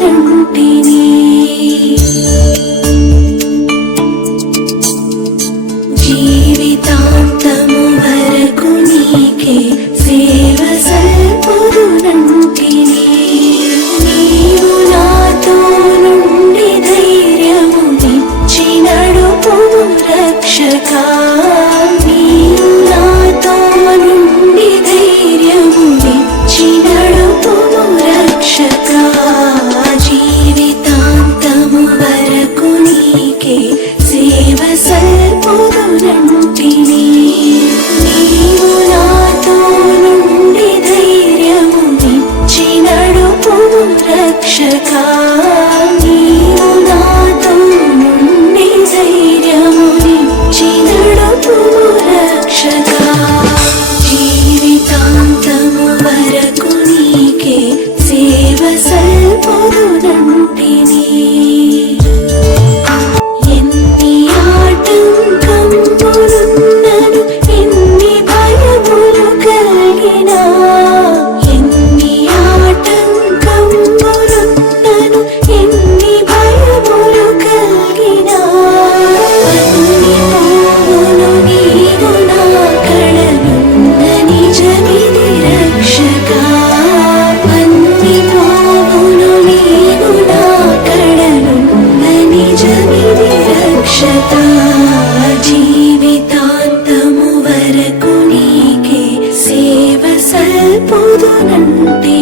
సల్పుదునంటిని జీవితాంతము వరకు నీకే సేవ సల్పుదునంటిని నీవు నాతో నుండి ధైర్యము నిచ్చి నడుపుము రక్షకా నీవు నాతో నుండి ధైర్యము నిచ్చి నడుపుము రక్షకా జీవితాంతము వరకు నీకే సేవ సల్పుదునంటిని నీవు నాతో నుండి ధైర్యము నిచ్చి నడుపుము రక్షకా నీవు నాతో నుండి ధైర్యము నిచ్చి నడుపుము రక్షకా జీవితాంతము వరకు నీకే సేవ సల్పుదునంటిని ఎన్ని ఆటంకములున్నను ఎన్ని భయములు కలిగినా ఎన్ని ఆటంకములున్నను ఎన్ని భయములు కలిగినా అన్ని పోవును నీవు నా కడనున్న నిజమిది రక్షకా అన్ని పోవును నీవు నా కడనున్న నిజమిది రక్షకా జీవితాంతము వరకు నీకే సేవ సల్పుదునంటిని